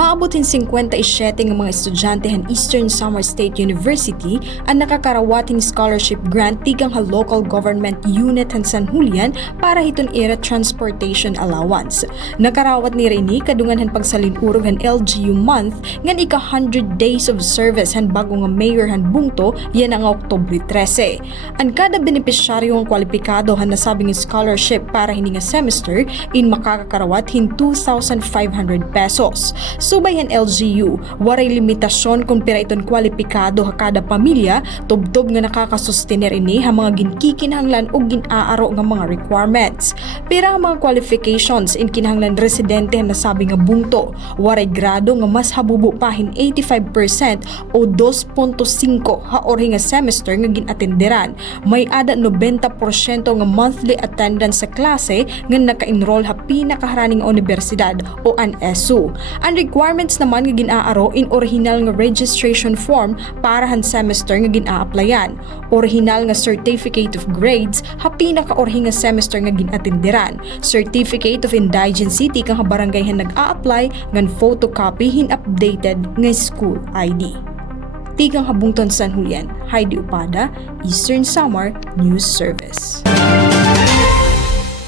Maabutin 57 ng mga estudyante ng Eastern Samar State University ang nakakarawating scholarship grant tigang ha local government unit ng San Julian para hiton era transportation allowance. Nakarawat ni Rene kadungan han pagsalinurog han LGU month ngan ika 100 days of service han bago nga mayor han Bungto yan ang Oktubre 13. Ang kada benepisyaryo ang kwalipikado han nasabing scholarship para hini nga semester in makakakarawat hin 2,500 pesos. Subay han LGU, waray limitasyon kung pira iton kwalipikado ha kada pamilya, tubtob nga nakakasustener ini ha mga ginkikinahanglan o ginaaro nga mga requirements. Pira ang mga qualifications in kinahanglan residente na sabi nga Bungto, waray grado nga mas habubo pa hin 85% o 2.5 ha orhi nga semester nga ginatenderan. May ada 90% nga monthly attendance sa klase nga naka-enroll ha pinakaharaning universidad o an ESU. Ang requirements naman nga ginaaro in original nga registration form para han semester nga gina-applyan, original nga certificate of grades ha pinaka-orhi nga semester nga ginatenderan, certificate of indigency tikang ha barangay han nag-a-apply ngan photocopy hin updated nga school ID. Tikang ha Bungton San Julian, Heidi Upada, Eastern Samar News Service.